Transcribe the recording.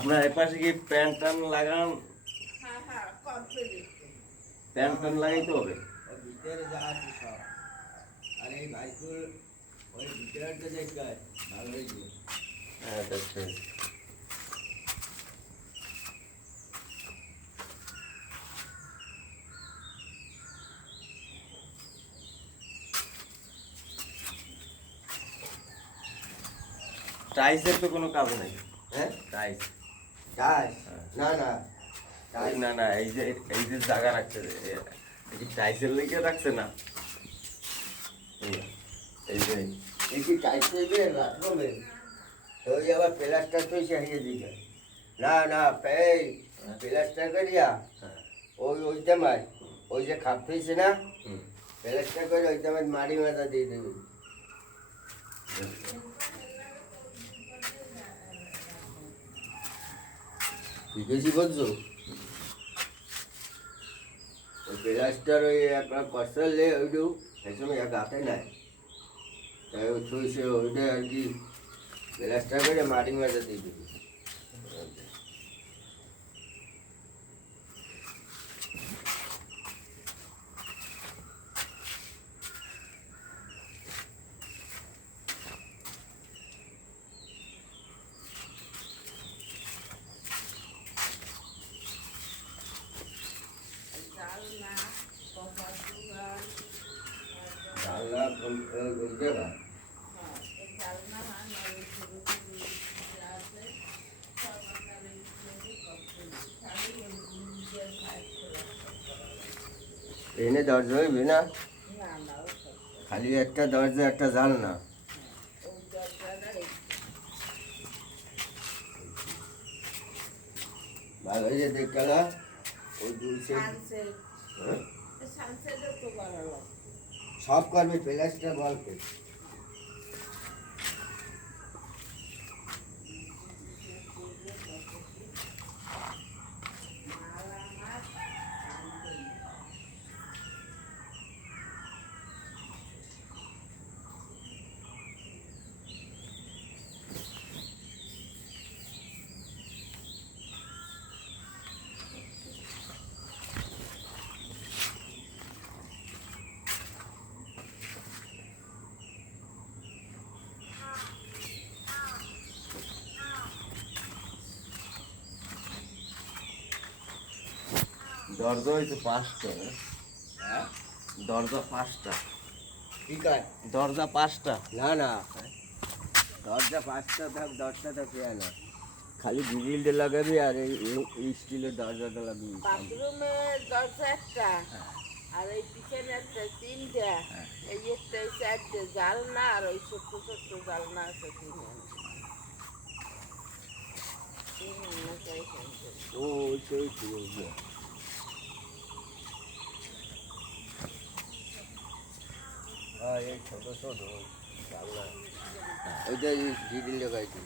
আপনার এপাশে কি প্যান্ট টান লাগান? প্যান্ট টান লাগাইতে হবে। ভিতরে যা আছে সব, আর এই ভাইকুল ওই ভিতরের যে জায়গায় ভালো হয়েছে। আচ্ছা। টাইসের তো কোনো কাজ নাই। হ্যাঁ টাইস গাছ না না না এই যে জায়গা রাখছে টাইসের লেগে রাখছে না। এই যে এই কি টাইট করবে রাখবে ওই আবার প্লাস্টার তো চাহিয়ে দিবে না না এই প্লাস্টার করিয়া ওইটা মার ওই যে খাপ হয়েছে না প্লাস্টার করে ওইটা মার মাড়ি মাথা দিয়ে দেবে। বুঝেছি বলছো ওই প্লাস্টার ওই একবার কষালে ওইটু সেই সময় গাতে নাই তাই ওই ছুঁইছে ওইটা আর কি প্লাস্টার করে মাটি মাথা দিয়ে দেবে। এনে দরজা হইবে না খালি একটা দরজা একটা জানলা ভালো হয়েছে দেখলা ওই দুলছে সব করবে প্লাস্টার বলবে দরজা হয়েছে 5টা। হ্যাঁ দরজা 5টা। ঠিক আছে দরজা 5টা। না না দরজা 5টা থাক 10টা থাক না খালি গ্রিলটা লাগাবি আর এই স্টিলের দরজাটা লাগাবি। বাথরুমের দরজা একটা আর এই পিছনে একটা 3টা এই একটা 4টে জানলা আর ওই ছোট্ট ছোট্ট জানলা আছে 3 ও সেই হ্যাঁ এই ছোট ছোট জানলা ওইটা গ্রিল লাগাইছি।